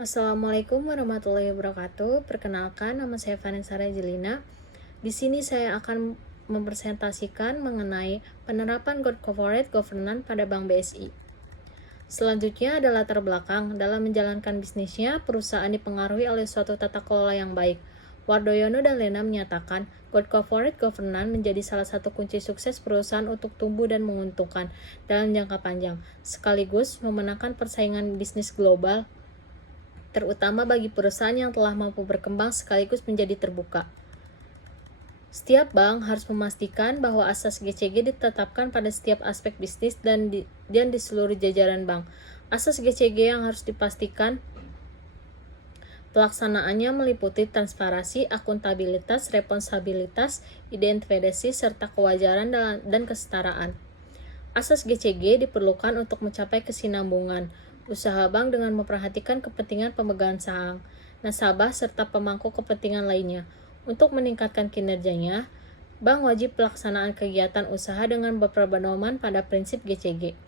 Assalamualaikum warahmatullahi wabarakatuh. Perkenalkan, nama saya Vanessa Rejelina. Di sini saya akan mempresentasikan mengenai penerapan Good Corporate Governance pada Bank BSI. Selanjutnya adalah latar belakang. Dalam menjalankan bisnisnya, perusahaan dipengaruhi oleh suatu tata kelola yang baik. Wardoyono dan Lena menyatakan, Good Corporate Governance menjadi salah satu kunci sukses perusahaan untuk tumbuh dan menguntungkan dalam jangka panjang, sekaligus memenangkan persaingan bisnis global, terutama bagi perusahaan yang telah mampu berkembang sekaligus menjadi terbuka. Setiap bank harus memastikan bahwa asas GCG ditetapkan pada setiap aspek bisnis dan di seluruh jajaran bank. Asas GCG yang harus dipastikan pelaksanaannya meliputi transparansi, akuntabilitas, responsabilitas, identifikasi, serta kewajaran dan kesetaraan. Asas GCG diperlukan untuk mencapai kesinambungan usaha bank dengan memperhatikan kepentingan pemegang saham, nasabah, serta pemangku kepentingan lainnya. Untuk meningkatkan kinerjanya, bank wajib pelaksanaan kegiatan usaha dengan berpedoman pada prinsip GCG.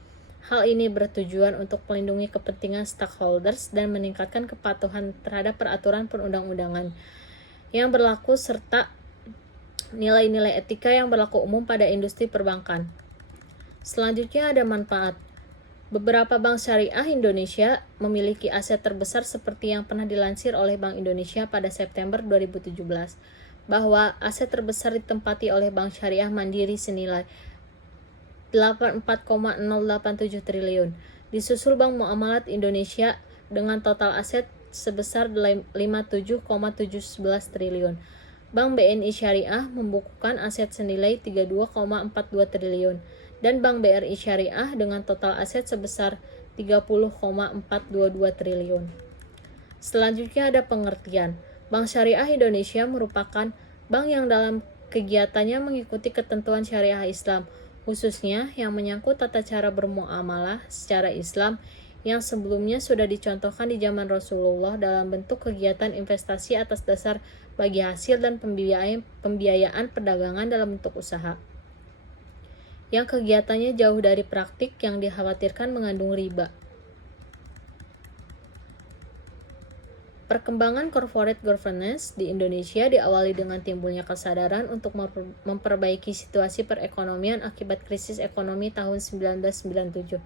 Hal ini bertujuan untuk melindungi kepentingan stakeholders dan meningkatkan kepatuhan terhadap peraturan perundang-undangan yang berlaku serta nilai-nilai etika yang berlaku umum pada industri perbankan. Selanjutnya ada manfaat. Beberapa bank syariah Indonesia memiliki aset terbesar seperti yang pernah dilansir oleh Bank Indonesia pada September 2017, bahwa aset terbesar ditempati oleh Bank Syariah Mandiri senilai 84,087 triliun. Disusul Bank Muamalat Indonesia dengan total aset sebesar 57,711 triliun. Bank BNI Syariah membukukan aset senilai 32,42 triliun. Dan Bank BRI Syariah dengan total aset sebesar 30,422 triliun. Selanjutnya ada pengertian. Bank Syariah Indonesia merupakan bank yang dalam kegiatannya mengikuti ketentuan syariah Islam, khususnya yang menyangkut tata cara bermuamalah secara Islam yang sebelumnya sudah dicontohkan di zaman Rasulullah dalam bentuk kegiatan investasi atas dasar bagi hasil dan pembiayaan perdagangan dalam bentuk usaha, yang kegiatannya jauh dari praktik yang dikhawatirkan mengandung riba. Perkembangan corporate governance di Indonesia diawali dengan timbulnya kesadaran untuk memperbaiki situasi perekonomian akibat krisis ekonomi tahun 1997.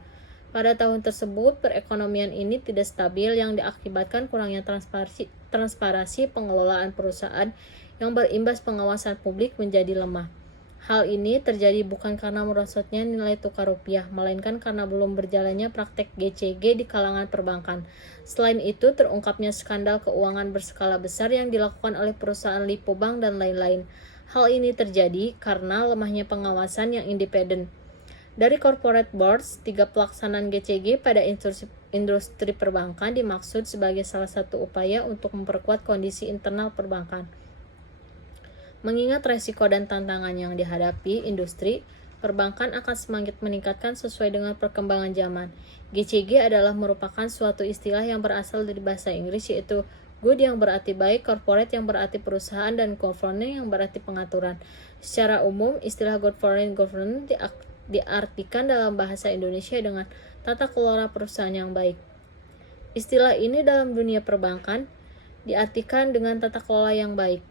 Pada tahun tersebut, perekonomian ini tidak stabil yang diakibatkan kurangnya transparansi pengelolaan perusahaan yang berimbas pengawasan publik menjadi lemah. Hal ini terjadi bukan karena merosotnya nilai tukar rupiah, melainkan karena belum berjalannya praktek GCG di kalangan perbankan. Selain itu, terungkapnya skandal keuangan berskala besar yang dilakukan oleh perusahaan Lipo Bank dan lain-lain. Hal ini terjadi karena lemahnya pengawasan yang independen. Dari corporate boards, 3 pelaksanaan GCG pada industri perbankan dimaksud sebagai salah satu upaya untuk memperkuat kondisi internal perbankan. Mengingat resiko dan tantangan yang dihadapi industri, perbankan akan semakin meningkatkan sesuai dengan perkembangan zaman. GCG adalah merupakan suatu istilah yang berasal dari bahasa Inggris, yaitu good yang berarti baik, corporate yang berarti perusahaan, dan governance yang berarti pengaturan. Secara umum, istilah good foreign governance diartikan dalam bahasa Indonesia dengan tata kelola perusahaan yang baik. Istilah ini dalam dunia perbankan diartikan dengan tata kelola yang baik.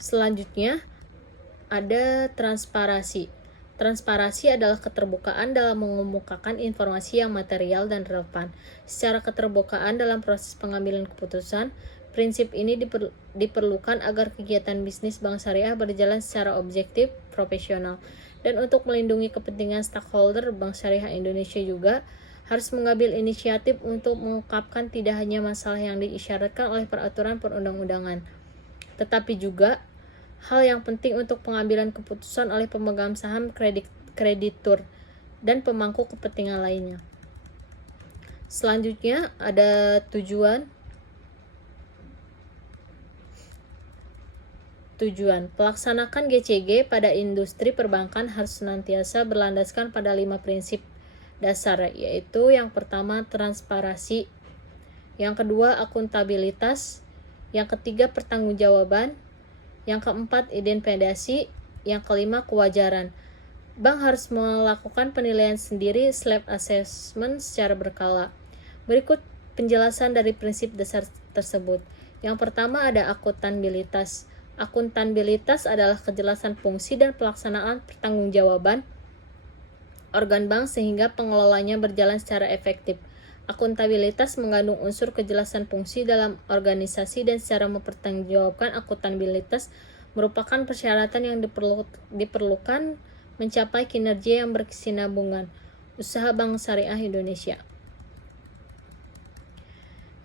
Selanjutnya ada transparansi. Transparansi adalah keterbukaan dalam mengemukakan informasi yang material dan relevan. Secara keterbukaan dalam proses pengambilan keputusan, prinsip ini diperlukan agar kegiatan bisnis bank syariah berjalan secara objektif, profesional. Dan untuk melindungi kepentingan stakeholder, Bank Syariah Indonesia juga harus mengambil inisiatif untuk mengungkapkan tidak hanya masalah yang diisyaratkan oleh peraturan perundang-undangan, tetapi juga hal yang penting untuk pengambilan keputusan oleh pemegang saham, kreditur, dan pemangku kepentingan lainnya. Selanjutnya ada tujuan. Pelaksanakan GCG pada industri perbankan harus senantiasa berlandaskan pada 5 prinsip dasar, yaitu yang pertama transparansi, yang kedua akuntabilitas, yang ketiga pertanggungjawaban, yang keempat identifikasi, yang kelima kewajaran. Bank harus melakukan penilaian sendiri, SLAP assessment secara berkala. Berikut Penjelasan dari prinsip dasar tersebut. Yang pertama ada akuntabilitas. Akuntabilitas adalah kejelasan fungsi dan pelaksanaan pertanggungjawaban organ bank sehingga pengelolanya berjalan secara efektif. Akuntabilitas mengandung unsur kejelasan fungsi dalam organisasi dan secara mempertanggungjawabkan akuntabilitas merupakan persyaratan yang diperlukan mencapai kinerja yang berkesinambungan usaha Bank Syariah Indonesia.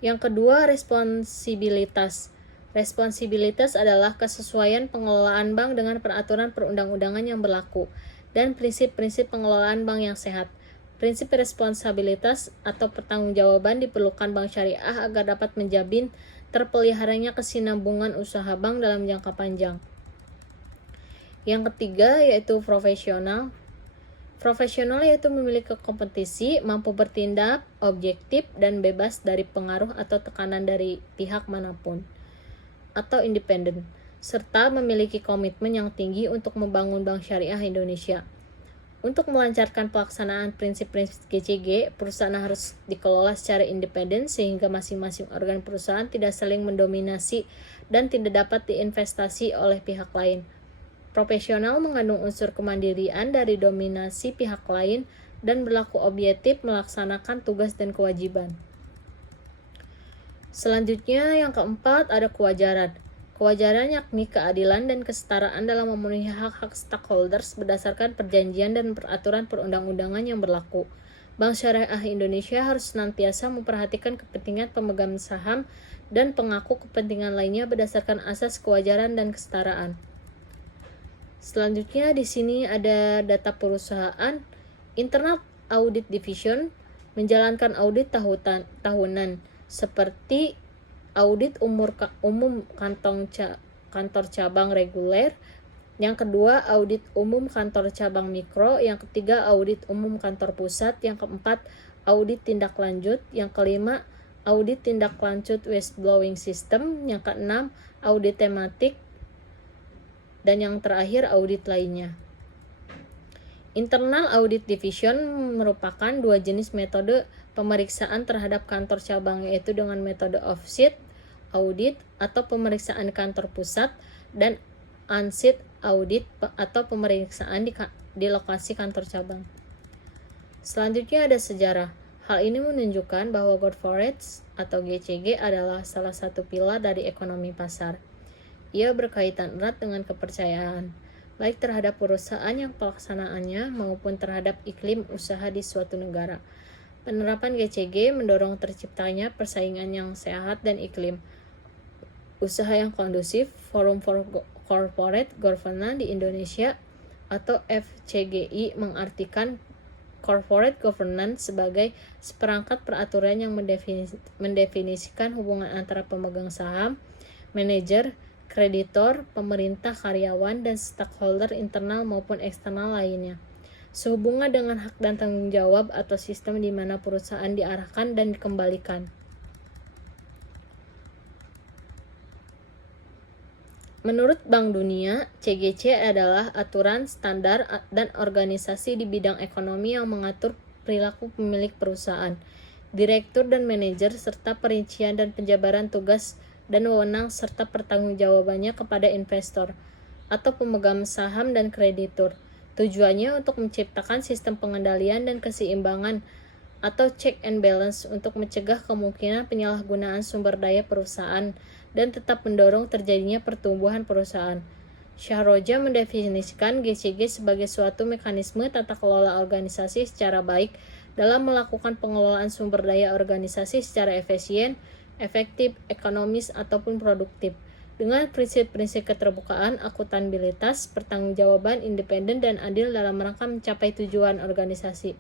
Yang kedua, responsibilitas. Responsibilitas adalah kesesuaian pengelolaan bank dengan peraturan perundang-undangan yang berlaku dan prinsip-prinsip pengelolaan bank yang sehat. Prinsip responsabilitas atau pertanggungjawaban diperlukan Bank Syariah agar dapat menjamin terpeliharanya kesinambungan usaha bank dalam jangka panjang. Yang ketiga yaitu profesional. Profesional yaitu memiliki kompetisi, mampu bertindak objektif dan bebas dari pengaruh atau tekanan dari pihak manapun, atau independen, serta memiliki komitmen yang tinggi untuk membangun Bank Syariah Indonesia. Untuk melancarkan pelaksanaan prinsip-prinsip GCG, perusahaan harus dikelola secara independen sehingga masing-masing organ perusahaan tidak saling mendominasi dan tidak dapat diinvestasi oleh pihak lain. Profesional mengandung unsur kemandirian dari dominasi pihak lain dan berlaku objektif melaksanakan tugas dan kewajiban. Selanjutnya yang keempat ada kewajaran. Kewajaran yakni keadilan dan kesetaraan dalam memenuhi hak-hak stakeholders berdasarkan perjanjian dan peraturan perundang-undangan yang berlaku. Bank Syariah Indonesia harus senantiasa memperhatikan kepentingan pemegang saham dan pengakuk kepentingan lainnya berdasarkan asas kewajaran dan kesetaraan. Selanjutnya di sini ada data perusahaan. Internal Audit Division menjalankan audit tahunan seperti audit umum kantor cabang reguler. Yang kedua, audit umum kantor cabang mikro. Yang ketiga, audit umum kantor pusat. Yang keempat, audit tindak lanjut. Yang kelima, audit tindak lanjut whistleblowing system. Yang keenam, audit tematik. Dan yang terakhir, audit lainnya. Internal Audit Division merupakan dua jenis metode pemeriksaan terhadap kantor cabang, yaitu dengan metode off-site audit atau pemeriksaan kantor pusat dan on-site audit atau pemeriksaan di lokasi kantor cabang. Selanjutnya ada sejarah. Hal ini menunjukkan bahwa corporates atau GCG adalah salah satu pilar dari ekonomi pasar. Ia berkaitan erat dengan kepercayaan, baik terhadap perusahaan yang pelaksanaannya maupun terhadap iklim usaha di suatu negara. Penerapan GCG mendorong terciptanya persaingan yang sehat dan iklim usaha yang kondusif. Forum for Corporate Governance di Indonesia atau FCGI mengartikan corporate governance sebagai seperangkat peraturan yang mendefinisikan hubungan antara pemegang saham, manajer, kreditor, pemerintah, karyawan, dan stakeholder internal maupun eksternal lainnya, sehubungan dengan hak dan tanggung jawab atau sistem di mana perusahaan diarahkan dan dikembalikan. Menurut Bank Dunia, CGC adalah aturan, standar, dan organisasi di bidang ekonomi yang mengatur perilaku pemilik perusahaan, direktur dan manajer, serta perincian dan penjabaran tugas dan wewenang serta pertanggungjawabannya kepada investor atau pemegang saham dan kreditur. Tujuannya untuk menciptakan sistem pengendalian dan keseimbangan atau check and balance untuk mencegah kemungkinan penyalahgunaan sumber daya perusahaan dan tetap mendorong terjadinya pertumbuhan perusahaan. Syahroja mendefinisikan GCG sebagai suatu mekanisme tata kelola organisasi secara baik dalam melakukan pengelolaan sumber daya organisasi secara efisien, efektif, ekonomis, ataupun produktif, dengan prinsip-prinsip keterbukaan, akuntabilitas, pertanggungjawaban, independen, dan adil dalam rangka mencapai tujuan organisasi.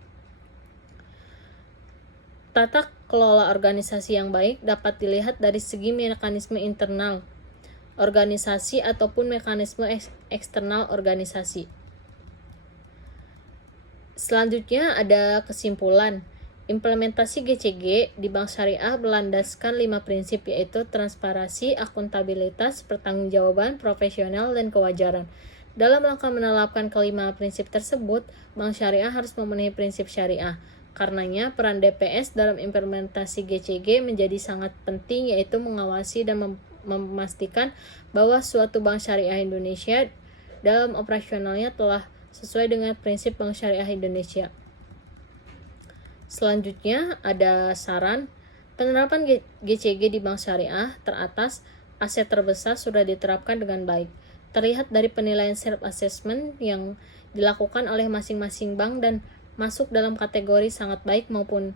Tata kelola organisasi yang baik dapat dilihat dari segi mekanisme internal organisasi ataupun mekanisme eksternal organisasi. Selanjutnya ada kesimpulan. Implementasi GCG di Bank Syariah berlandaskan 5 prinsip, yaitu transparansi, akuntabilitas, pertanggungjawaban, profesional, dan kewajaran. Dalam rangka menerapkan kelima prinsip tersebut, Bank Syariah harus memenuhi prinsip syariah, Karenanya, peran DPS dalam implementasi GCG menjadi sangat penting, yaitu mengawasi dan memastikan bahwa suatu bank syariah Indonesia dalam operasionalnya telah sesuai dengan prinsip Bank Syariah Indonesia. Selanjutnya ada saran penerapan GCG di bank syariah teratas, aset terbesar sudah diterapkan dengan baik. Terlihat dari penilaian self assessment yang dilakukan oleh masing-masing bank dan masuk dalam kategori sangat baik maupun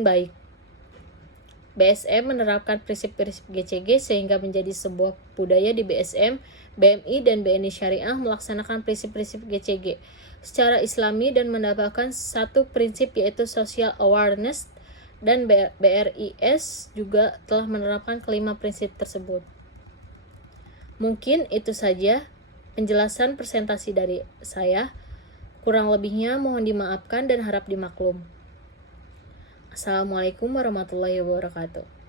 baik. BSM menerapkan prinsip-prinsip GCG sehingga menjadi sebuah budaya di BSM, BMI, dan BNI Syariah melaksanakan prinsip-prinsip GCG secara islami dan mendapatkan satu prinsip yaitu social awareness, dan BRIS juga telah menerapkan kelima prinsip tersebut. Mungkin itu saja penjelasan presentasi dari saya. Kurang lebihnya mohon dimaafkan dan harap dimaklum. Assalamualaikum warahmatullahi wabarakatuh.